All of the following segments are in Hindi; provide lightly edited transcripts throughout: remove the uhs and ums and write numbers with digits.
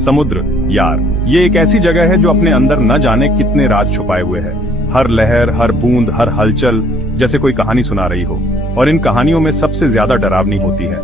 समुद्र यार, ये एक ऐसी जगह है जो अपने अंदर न जाने कितने राज छुपाए हुए है। हर लहर, हर बूंद, हर हलचल जैसे कोई कहानी सुना रही हो। और इन कहानियों में सबसे ज्यादा डरावनी होती है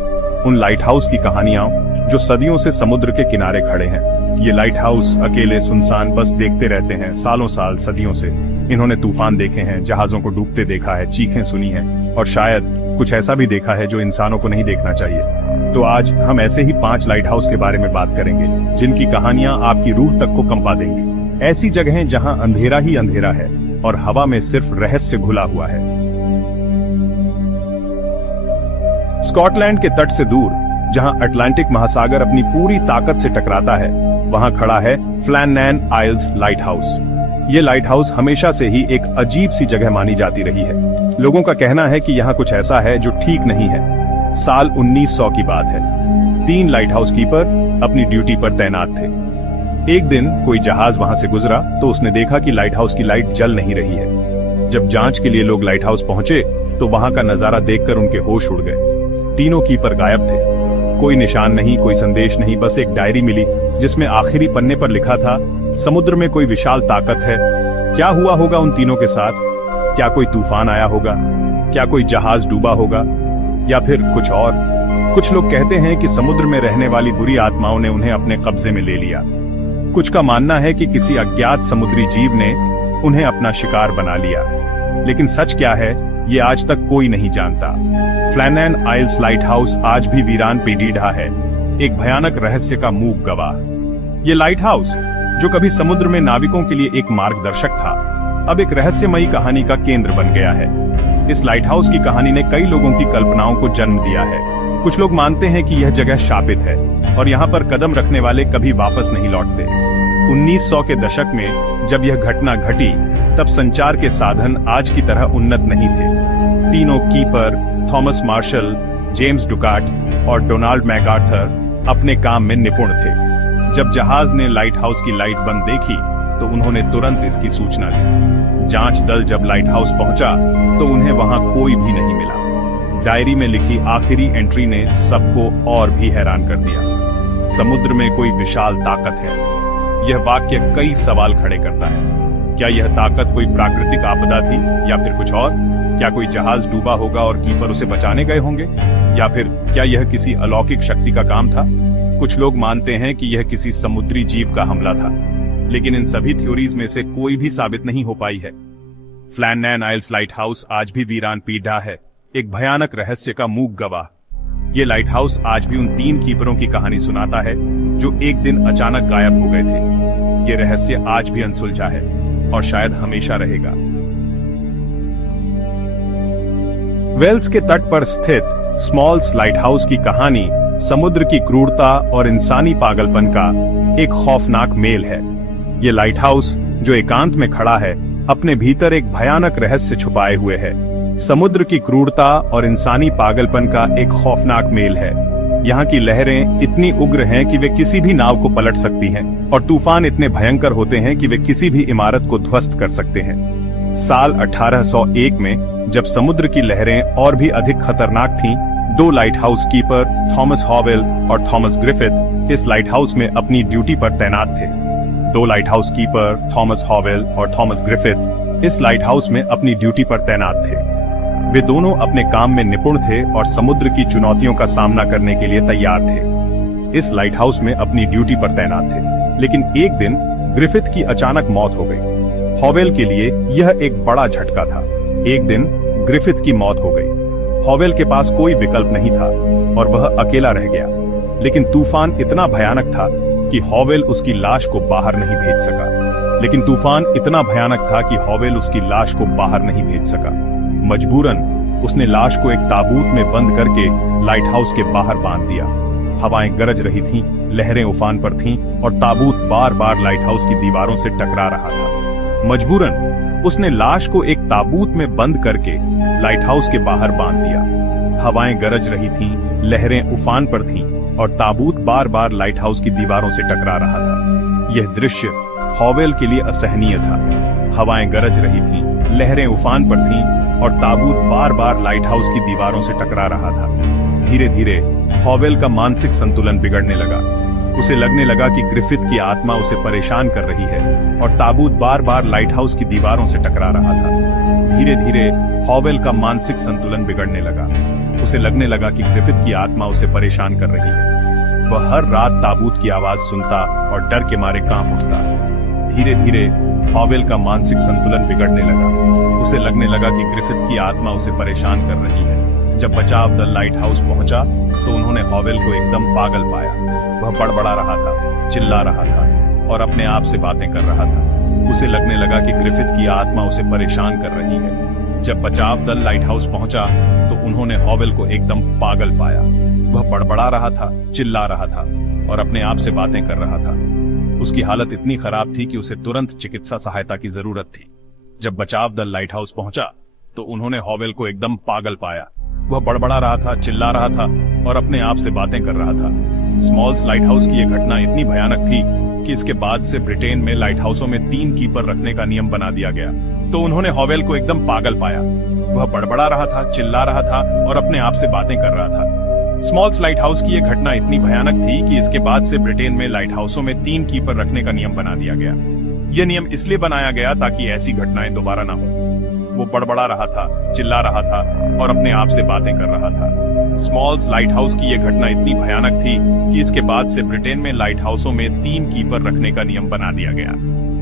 उन लाइट हाउस की कहानियां जो सदियों से समुद्र के किनारे खड़े हैं। ये लाइट हाउस अकेले सुनसान बस देखते रहते हैं। सालों साल, सदियों से इन्होंने तूफान देखे हैं, जहाजों को डूबते देखा है, चीखें सुनी हैं और शायद कुछ ऐसा भी देखा है जो इंसानों को नहीं देखना चाहिए। तो आज हम ऐसे ही 5 लाइट हाउस के बारे में बात करेंगे जिनकी कहानियां आपकी रूह तक को कंपा देंगी। ऐसी जगहें जहां अंधेरा ही अंधेरा है और हवा में सिर्फ रहस्य घुला हुआ है। स्कॉटलैंड के तट से दूर, जहां अटलांटिक महासागर अपनी पूरी ताकत से टकराता है, वहां खड़ा है फ्लैनैन आइल्स लाइट हाउस। ये लाइट हाउस हमेशा से ही एक अजीब सी जगह मानी जाती रही है। लोगों का कहना है कि यहाँ कुछ ऐसा है जो ठीक नहीं है। साल 1900 की बात है। 3 लाइट हाउस कीपर अपनी ड्यूटी पर तैनात थे। एक दिन कोई जहाज वहां से गुजरा तो उसने देखा कि लाइट हाउस की लाइट जल नहीं रही है। जब जांच के लिए लोग लाइट हाउस पहुंचे तो वहां का नजारा देखकर उनके होश उड़ गए। तीनों कीपर गायब थे। कोई निशान नहीं, कोई संदेश नहीं, बस एक डायरी मिली जिसमें आखिरी पन्ने पर लिखा था, समुद्र में कोई विशाल ताकत है। क्या हुआ होगा उन तीनों के साथ? क्या कोई तूफान आया होगा? क्या कोई जहाज डूबा होगा? या फिर कुछ और? कुछ लोग कहते हैं कि समुद्र में रहने वाली बुरी आत्माओं ने उन्हें अपने कब्जे में ले लिया। कुछ का मानना है कि किसी अज्ञात समुद्री जीव ने उन्हें अपना शिकार बना लिया। लेकिन सच क्या है, ये आज तक कोई नहीं जानता। फ्लैनैन आइल्स लाइट हाउस आज भी वीरान पे डीढ़ा है, एक भयानक रहस्य का मूक गवाह। ये लाइट हाउस, जो कभी समुद्र में नाविकों के लिए एक मार्गदर्शक था, अब एक रहस्यमयी कहानी का केंद्र बन गया है। इस लाइट हाउस की कहानी ने कई लोगों की कल्पनाओं को जन्म दिया है। कुछ लोग मानते हैं कि यह जगह शापित है और यहाँ पर कदम रखने वाले कभी वापस नहीं लौटते। 1900 के दशक में जब यह घटना घटी, तब संचार के साधन आज की तरह उन्नत नहीं थे। तीनों कीपर, थॉमस मार्शल, जेम्स डुकाट और डोनाल्ड मैकआर्थर अपने काम में निपुण थे। जब जहाज ने लाइट हाउस की लाइट बंद देखी तो उन्होंने तुरंत इसकी सूचना दी। जांच दल जब लाइट हाउस पहुंचा तो उन्हें वहां कोई भी नहीं मिला। डायरी में लिखी आखिरी एंट्री ने सबको और भी हैरान कर दिया। समुद्र में कोई विशाल ताकत है। यह वाक्य कई सवाल खड़े करता है। क्या यह ताकत कोई प्राकृतिक आपदा थी या फिर कुछ और? क्या कोई जहाज डूबा होगा और कीपर उसे बचाने गए होंगे? या फिर क्या यह किसी अलौकिक शक्ति का काम था? कुछ लोग मानते हैं कि यह किसी समुद्री जीव का हमला था, लेकिन इन सभी थ्योरीज में से कोई भी साबित नहीं हो पाई है। फ्लैनैन आइल्स लाइट हाउस आज भी वीरान पीढ़ा है, एक भयानक रहस्य का मूक गवाह। ये लाइट हाउस आज भी उन 3 कीपरों की कहानी सुनाता है जो एक दिन अचानक गायब हो गए थे। ये रहस्य आज भी अनसुलझा है और शायद हमेशा रहेगा। वेल्स के तट पर स्थित स्मॉल्स लाइट हाउस की कहानी समुद्र की क्रूरता और इंसानी पागलपन का एक खौफनाक मेल है। ये लाइट हाउस, जो एकांत में खड़ा है, अपने भीतर एक भयानक रहस्य छुपाए हुए है। समुद्र की क्रूरता और इंसानी पागलपन का एक खौफनाक मेल है। यहाँ की लहरें इतनी उग्र हैं कि वे किसी भी नाव को पलट सकती हैं और तूफान इतने भयंकर होते हैं कि वे किसी भी इमारत को ध्वस्त कर सकते हैं। साल 1801 में जब समुद्र की लहरें और भी अधिक खतरनाक थीं, 2 लाइट हाउस कीपर थॉमस हॉवेल और थॉमस ग्रिफिथ इस लाइट हाउस में अपनी ड्यूटी पर तैनात थे। 2 लाइट हाउस कीपर थॉमस हॉवेल और थॉमस ग्रिफिथ इस लाइट हाउस में अपनी ड्यूटी पर तैनात थे। वे दोनों अपने काम में निपुण थे और समुद्र की चुनौतियों का सामना करने के लिए तैयार थे। इस लाइट हाउस में अपनी ड्यूटी पर तैनात थे, लेकिन एक दिन ग्रिफिथ की अचानक मौत हो गई। हॉवेल के लिए यह एक बड़ा झटका था। एक दिन ग्रिफिथ की मौत हो गई। हॉवेल के पास कोई विकल्प नहीं था और वह अकेला रह गया। लेकिन तूफान इतना भयानक था कि हॉवेल उसकी लाश को बाहर नहीं भेज सका। मजबूरन उसने लाश को एक ताबूत में बंद करके लाइट हाउस के बाहर बांध दिया। हवाएं गरज रही थीं, लहरें उफान पर थीं और ताबूत बार बार लाइट हाउस की दीवारों से टकरा रहा था। मजबूरन उसने लाश को एक ताबूत में बंद करके लाइट हाउस के बाहर बांध दिया। हवाएं गरज रही थीं, लहरें उफान पर थीं और ताबूत बार बार लाइट हाउस की दीवारों से टकरा रहा था। यह दृश्य हॉवेल के लिए असहनीय था। हवाएं गरज रही थीं, लहरें उफान पर थीं और ताबूत बार बार लाइट हाउस की दीवारों से टकरा रहा था। धीरे धीरे हॉवेल का मानसिक संतुलन बिगड़ने लगा। उसे लगने लगा कि ग्रिफिथ की आत्मा उसे परेशान कर रही है और ताबूत बार बार लाइट हाउस की दीवारों से टकरा रहा था। धीरे धीरे हॉवेल का मानसिक संतुलन बिगड़ने लगा। उसे लगने लगा कि ग्रिफिथ की आत्मा उसे परेशान कर रही है। वह हर रात ताबूत की आवाज सुनता और डर के मारे कांप उठता। धीरे धीरे हॉवेल का मानसिक संतुलन बिगड़ने लगा। उसे लगने लगा कि ग्रिफिथ की आत्मा उसे परेशान कर रही है। जब बचाव दल लाइट हाउस पहुंचा तो उन्होंने हॉवेल को एकदम पागल पाया। वह बड़बड़ा रहा था, चिल्ला रहा था और अपने आप से बातें कर रहा था। उसे लगने लगा कि ग्रिफिथ की आत्मा उसे परेशान कर रही है। जब बचाव दल लाइट हाउस पहुंचा तो उन्होंने हॉवेल को एकदम पागल पाया। वह बड़बड़ा रहा था, चिल्ला रहा था और अपने आप से बातें कर रहा था। उसकी हालत इतनी खराब थी कि उसे तुरंत चिकित्सा सहायता की जरूरत थी। जब बचाव दल लाइट हाउस पहुंचा तो उन्होंने हॉवेल को एकदम पागल पाया। वह बड़बड़ा रहा था, चिल्ला रहा था और अपने आप से बातें कर रहा था। स्मॉल्स लाइट हाउस की यह घटना इतनी भयानक थी कि इसके बाद से ब्रिटेन में लाइट हाउसों में 3 कीपर रखने का नियम बना दिया गया। तो उन्होंने हॉवेल को एकदम पागल पाया। वह बड़बड़ा रहा था, चिल्ला रहा था और अपने आप से बातें कर रहा था। स्मॉल्स लाइट हाउस की यह घटना इतनी भयानक थी कि इसके बाद से ब्रिटेन में लाइट हाउसों में 3 कीपर रखने का नियम बना दिया गया। यह नियम इसलिए बनाया गया ताकि ऐसी घटनाएं दोबारा ना हो। वो बड़बड़ा रहा था, चिल्ला रहा था और अपने आप से बातें कर रहा था। स्मॉल्स लाइट हाउस की यह घटना इतनी भयानक थी कि इसके बाद से ब्रिटेन में लाइट हाउसों में 3 कीपर रखने का नियम बना दिया गया।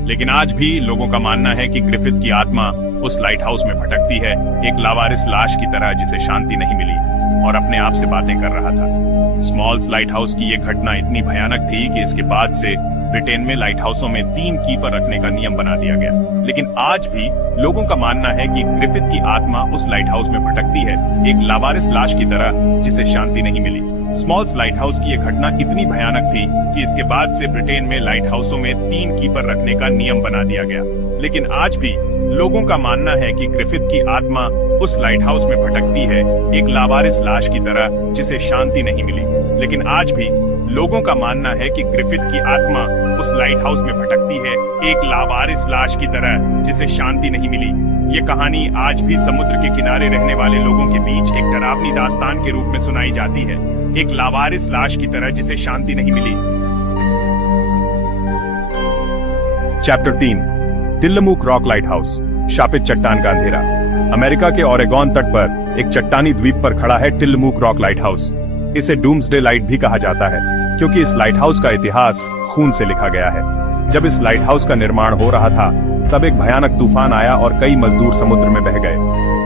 लेकिन आज भी लोगों का मानना है कि ग्रिफिथ की आत्मा उस लाइट हाउस में भटकती है, एक लावारिस लाश की तरह जिसे शांति नहीं मिली, और अपने आप से बातें कर रहा था। स्मॉल्स लाइट हाउस की यह घटना इतनी भयानक थी कि इसके बाद से ब्रिटेन में लाइट हाउसों में 3 कीपर रखने का नियम बना दिया गया। लेकिन आज भी लोगों का मानना है कि ग्रिफिथ की आत्मा उस लाइट हाउस में भटकती है, एक लावारिस लाश की तरह जिसे शांति नहीं मिली। स्मॉल्स लाइट हाउस की यह घटना इतनी भयानक थी कि इसके बाद से ब्रिटेन में लाइट हाउसों में 3 कीपर रखने का नियम बना दिया गया। लेकिन आज भी लोगों का मानना है कि ग्रिफिथ की आत्मा उस लाइट हाउस में भटकती है, एक लावारिस लाश की तरह जिसे शांति नहीं मिली। लेकिन आज भी लोगों का मानना है कि ग्रिफिथ की आत्मा उस लाइट हाउस में भटकती है, एक लावारिस लाश की तरह जिसे शांति नहीं मिली। ये कहानी आज भी समुद्र के किनारे रहने वाले लोगों के बीच एक डरावनी दास्तान के रूप में सुनाई जाती है, एक लावारिस लाश की तरह जिसे शांति नहीं मिली। चैप्टर 3, टिल्लमूक रॉक लाइट हाउस, शापित चट्टान का अंधेरा। अमेरिका के ओरेगॉन तट पर एक चट्टानी द्वीप पर खड़ा है टिल्लमूक रॉक लाइट हाउस। इसे डूम्सडे लाइट भी कहा जाता है क्योंकि इस लाइट हाउस का इतिहास खून से लिखा गया है। जब इस लाइट हाउस का निर्माण हो रहा था तब एक भयानक तूफान आया और कई मजदूर समुद्र में बह गए।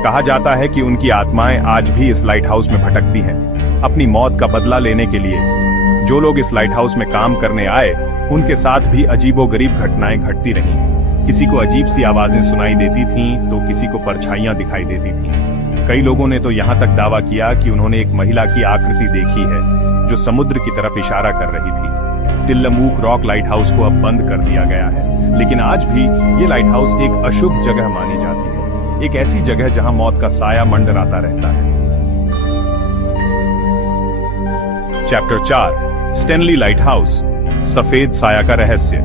कहा जाता है कि उनकी आत्माएं आज भी इस लाइट हाउस में भटकती हैं, अपनी मौत का बदला लेने के लिए। जो लोग इस लाइट हाउस में काम करने आए उनके साथ भी अजीबोगरीब घटनाएं घटती रहीं। किसी को अजीब सी आवाजें सुनाई देती थीं तो किसी को परछाइयां दिखाई देती थीं। कई लोगों ने तो यहाँ तक दावा किया कि उन्होंने एक महिला की आकृति देखी है जो समुद्र की तरफ इशारा कर रही थी। टिल्लमूक रॉक लाइट हाउस को अब बंद कर दिया गया है, लेकिन आज भी ये लाइट हाउस एक अशुभ जगह मानी जाती है, एक ऐसी जगह जहां मौत का साया मंडराता रहता है। चैप्टर 4, स्टेनली लाइट हाउस, सफेद साया का रहस्य।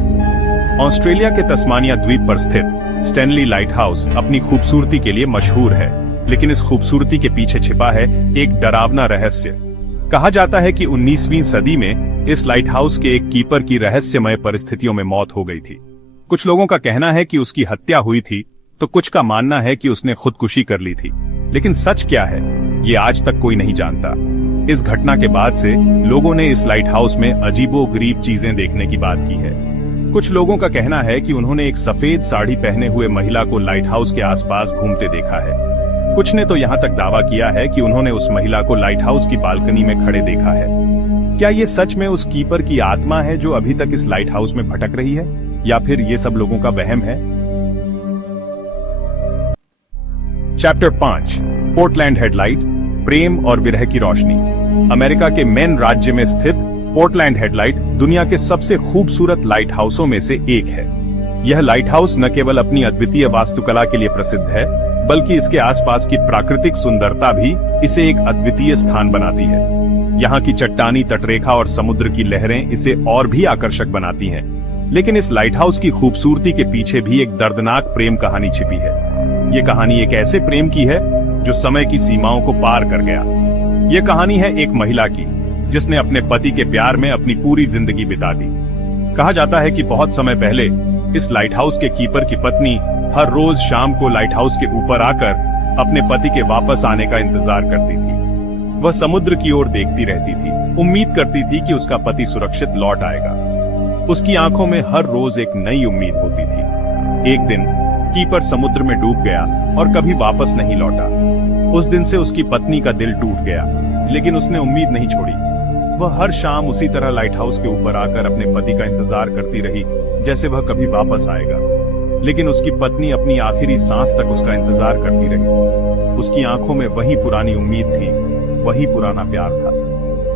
ऑस्ट्रेलिया के तस्मानिया द्वीप पर स्थित स्टेनली लाइट हाउस अपनी खूबसूरती के लिए मशहूर है, लेकिन इस खूबसूरती के पीछे छिपा है एक डरावना रहस्य। कहा जाता है कि 19वीं सदी में इस लाइट हाउस के एक कीपर की रहस्यमय परिस्थितियों में मौत हो गई थी। कुछ लोगों का कहना है कि उसकी हत्या हुई थी, तो कुछ का मानना है कि उसने खुदकुशी कर ली थी। लेकिन सच क्या है, ये आज तक कोई नहीं जानता। इस घटना के बाद से लोगों ने इस लाइट हाउस में अजीबोगरीब चीजें देखने की बात की है। कुछ लोगों का कहना है कि उन्होंने एक सफेद साड़ी पहने हुए महिला को लाइट हाउस के आसपास घूमते देखा है। कुछ ने तो यहाँ तक दावा किया है कि उन्होंने उस महिला को लाइट हाउस की बालकनी में खड़े देखा है। क्या ये सच में उस कीपर की आत्मा है जो अभी तक इस लाइट हाउस में भटक रही है, या फिर ये सब लोगों का वहम है? चैप्टर 5, पोर्टलैंड हेडलाइट, प्रेम और विरह की रोशनी। अमेरिका के मेन राज्य में स्थित पोर्टलैंड हेडलाइट दुनिया के सबसे खूबसूरत लाइट हाउसों में से एक है। यह लाइट हाउस न केवल अपनी अद्वितीय वास्तुकला के लिए प्रसिद्ध है, बल्कि इसके आसपास की प्राकृतिक सुंदरता भी इसे एक अद्वितीय स्थान बनाती है। यहाँ की चट्टानी तटरेखा और समुद्र की लहरें इसे और भी आकर्षक बनाती हैं। लेकिन इस लाइट हाउस की खूबसूरती के पीछे भी एक दर्दनाक प्रेम कहानी छिपी है। ये कहानी एक ऐसे प्रेम की है जो समय की सीमाओं को पार कर गया। ये कहानी है एक महिला की जिसने अपने पति के प्यार में अपनी पूरी जिंदगी बिता दी। कहा जाता है कि बहुत समय पहले इस लाइट हाउस के कीपर की पत्नी हर रोज शाम को लाइट हाउस के ऊपर आकर अपने पति के वापस आने का इंतजार करती थी। वह समुद्र की ओर देखती रहती थी, उम्मीद करती थी कि उसका पति सुरक्षित लौट आएगा। उसकी आंखों में हर रोज एक नई उम्मीद होती थी। एक दिन कीपर समुद्र में डूब गया और कभी वापस नहीं लौटा। उस दिन से उसकी पत्नी का दिल टूट गया, लेकिन उसने उम्मीद नहीं छोड़ी। वह हर शाम उसी तरह लाइट हाउस के ऊपर आकर अपने पति का इंतजार करती रही, जैसे वह कभी वापस आएगा। लेकिन उसकी पत्नी अपनी आखिरी सांस तक उसका इंतजार करती रही। उसकी आंखों में वही पुरानी उम्मीद थी, वही पुराना प्यार था।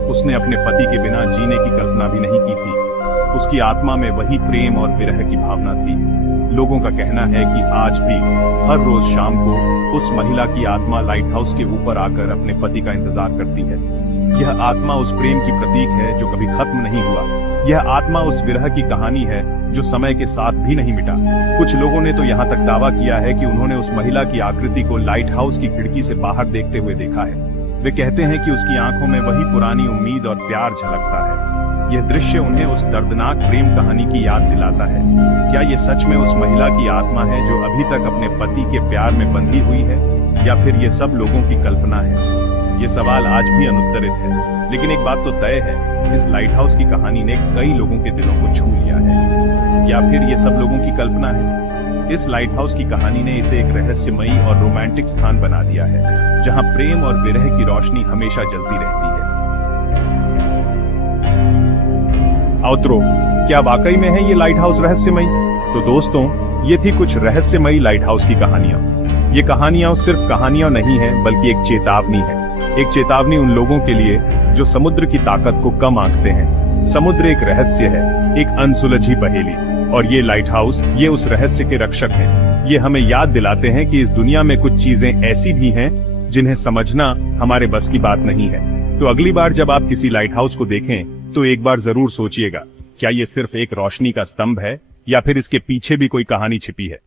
उसने अपने पति के बिना जीने की कल्पना भी नहीं की थी। उसकी आत्मा में वही प्रेम और विरह की भावना थी। लोगों का कहना है कि आज भी हर रोज शाम को उस महिला की आत्मा लाइट हाउस के ऊपर आकर अपने पति का इंतजार करती है। यह आत्मा उस प्रेम की प्रतीक है जो कभी खत्म नहीं हुआ। यह आत्मा उस विरह की कहानी है जो समय के साथ भी नहीं मिटा। कुछ लोगों ने तो यहाँ तक दावा किया है कि उन्होंने उस महिला की आकृति को लाइट हाउस की खिड़की से बाहर देखते हुए देखा है। वे कहते हैं कि उसकी आंखों में वही पुरानी उम्मीद और प्यार झलकता है। यह दृश्य उन्हें उस दर्दनाक प्रेम कहानी की याद दिलाता है। क्या ये सच में उस महिला की आत्मा है जो अभी तक अपने पति के प्यार में बंधी हुई है, या फिर ये सब लोगों की कल्पना है? ये सवाल आज भी अनुत्तरित है, लेकिन एक बात तो तय है, इस लाइट हाउस की कहानी ने कई लोगों के दिलों को छू लिया है। या फिर ये सब लोगों की कल्पना है? इस लाइट हाउस की कहानी ने इसे एक रहस्यमयी और रोमांटिक स्थान बना दिया है, जहां प्रेम और विरह की रोशनी हमेशा जलती रहती है। आउटरो, क्या वाकई में है ये लाइट हाउस रहस्यमयी? तो दोस्तों, ये थी कुछ रहस्यमयी लाइट हाउस की कहानियां। ये कहानियां सिर्फ कहानियां नहीं है, बल्कि एक चेतावनी है। एक चेतावनी उन लोगों के लिए जो समुद्र की ताकत को कम आंकते हैं। समुद्र एक रहस्य है, एक अनसुलझी पहेली, और ये लाइट हाउस ये उस रहस्य के रक्षक हैं। ये हमें याद दिलाते हैं कि इस दुनिया में कुछ चीजें ऐसी भी हैं जिन्हें समझना हमारे बस की बात नहीं है। तो अगली बार जब आप किसी लाइट हाउस को देखें तो एक बार जरूर सोचिएगा, क्या ये सिर्फ एक रोशनी का स्तंभ है या फिर इसके पीछे भी कोई कहानी छिपी है।